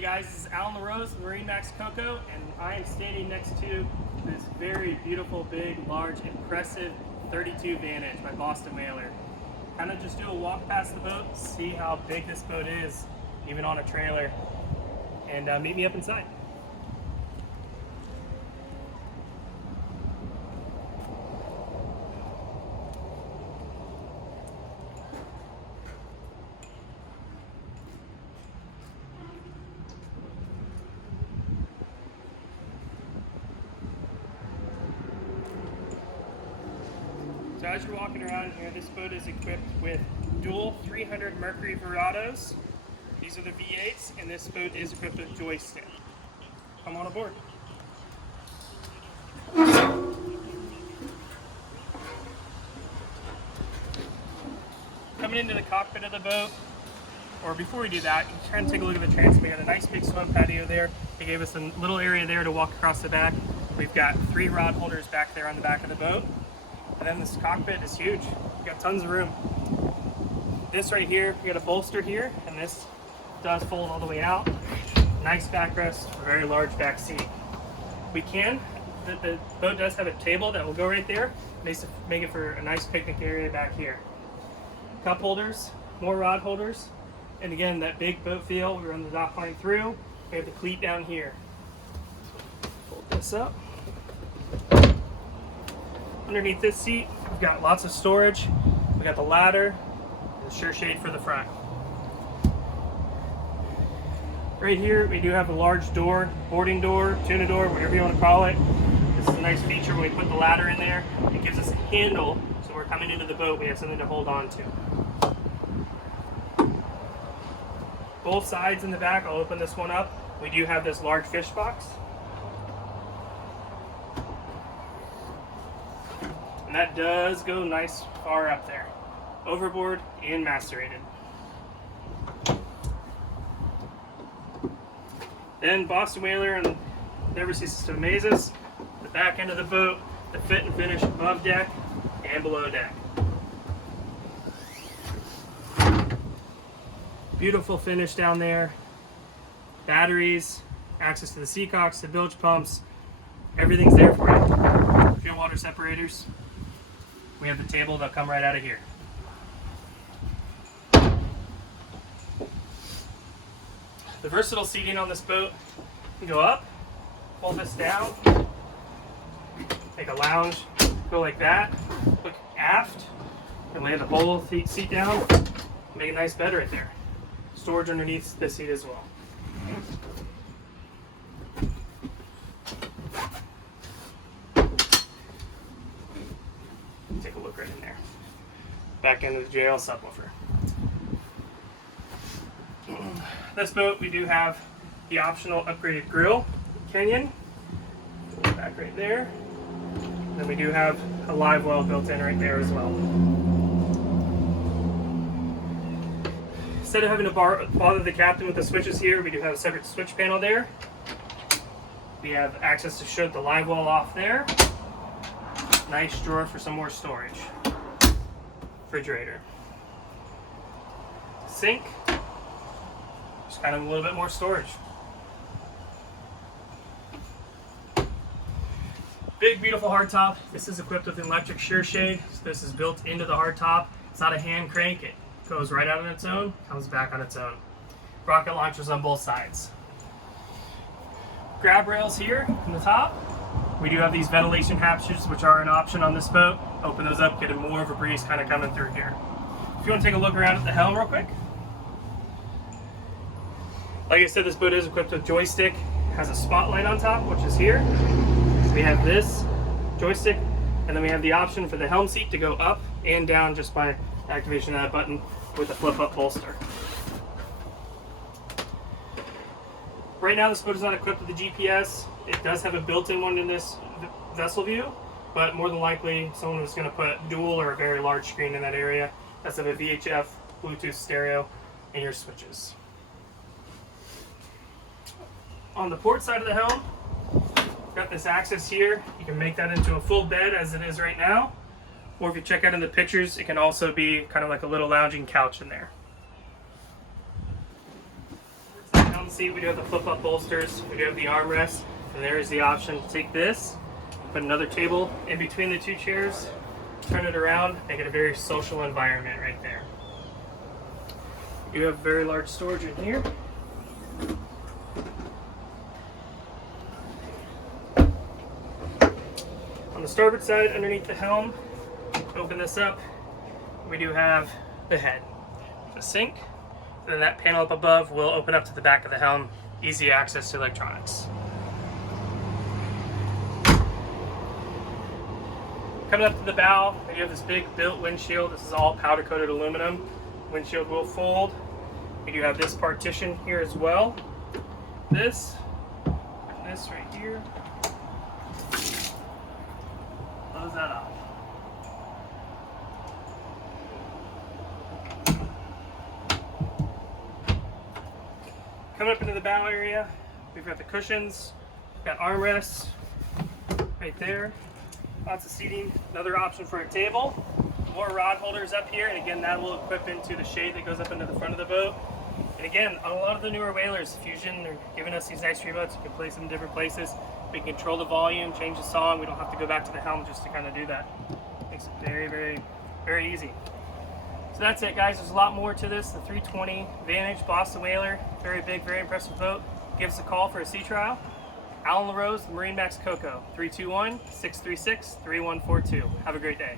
Hey guys, this is Alan LaRose with MarineMax Coco, and I am standing next to this very beautiful, big, large, impressive 32 Vantage by Boston Whaler. Kind of just do a walk past the boat, see how big this boat is, even on a trailer, and meet me up inside. So as you're walking around here, this boat is equipped with dual 300 Mercury Verados. These are the V8s, and this boat is equipped with joystick. Come on aboard. Coming into the cockpit of the boat, or before we do that, you try and take a look at the transom. We got a nice big swim patio there. They gave us a little area there to walk across the back. We've got 3 rod holders back there on the back of the boat. And then this cockpit is huge. We got tons of room. This right here, we got a bolster here, and this does fold all the way out. Nice backrest, very large back seat. The boat does have a table that will go right there. Make it for a nice picnic area back here. Cup holders, more rod holders, and again, that big boat feel. We run the dock line through. We have the cleat down here. Fold this up. Underneath this seat, we've got lots of storage. We got the ladder and the sure shade for the front. Right here, we do have a large door, boarding door, tuna door, whatever you want to call it. This is a nice feature when we put the ladder in there. It gives us a handle, so we're coming into the boat, we have something to hold on to. Both sides in the back, I'll open this one up. We do have this large fish box. And that does go nice far up there. Overboard and macerated. Then Boston Whaler and the Oversea System amazes. The back end of the boat, the fit and finish above deck and below deck. Beautiful finish down there. Batteries, access to the seacocks, the bilge pumps, everything's there for you. Fuel water separators. We have the table that'll come right out of here. The versatile seating on this boat, you can go up, pull this down, take a lounge, go like that, look aft, and lay the whole seat down, make a nice bed right there. Storage underneath the seat as well. Take a look right in there. Back end of the JL subwoofer. This boat, we do have the optional upgraded grill, Kenyon. Back right there. Then we do have a live well built in right there as well. Instead of having to bother the captain with the switches here, we do have a separate switch panel there. We have access to shut the live well off there. Nice drawer for some more storage. Refrigerator. Sink. Just kind of a little bit more storage. Big, beautiful hardtop. This is equipped with an electric sure shade. So this is built into the hardtop. It's not a hand crank. It goes right out on its own, comes back on its own. Rocket launchers on both sides. Grab rails here from the top. We do have these ventilation hatches, which are an option on this boat. Open those up, get more of a breeze kind of coming through here. If you want to take a look around at the helm real quick. Like I said, this boat is equipped with joystick. It has a spotlight on top, which is here. We have this joystick, and then we have the option for the helm seat to go up and down just by activation of that button with a flip-up bolster. Right now, this boat is not equipped with the GPS. It does have a built-in one in this vessel view, but more than likely, someone is going to put dual or a very large screen in that area. That's of a VHF, Bluetooth stereo, and your switches. On the port side of the helm, we've got this access here. You can make that into a full bed as it is right now. Or if you check out in the pictures, it can also be kind of like a little lounging couch in there. Helm seat, we do have the flip-up bolsters, we do have the armrest, and there is the option to take this, put another table in between the two chairs, turn it around, make it a very social environment right there. You have very large storage in here. On the starboard side, underneath the helm, open this up, we do have the head, the sink, and then that panel up above will open up to the back of the helm, easy access to electronics. Coming up to the bow, we have this big built windshield. This is all powder coated aluminum. Windshield will fold. We do have this partition here as well. This, and this right here. Close that off. Coming up into the bow area, we've got the cushions, we've got armrests right there. Lots of seating, another option for a table. More rod holders up here, and again, that will equip into the shade that goes up into the front of the boat. And again, on a lot of the newer whalers, Fusion are giving us these nice remotes. You can place them in different places. We can control the volume, change the song. We don't have to go back to the helm just to kind of do that. Makes it very, very, very easy. So that's it, guys. There's a lot more to this. The 320 Vantage Boston Whaler, very big, very impressive boat. Give us a call for a sea trial. Alan LaRose, MarineMax Coco, 321-636-3142. Have a great day.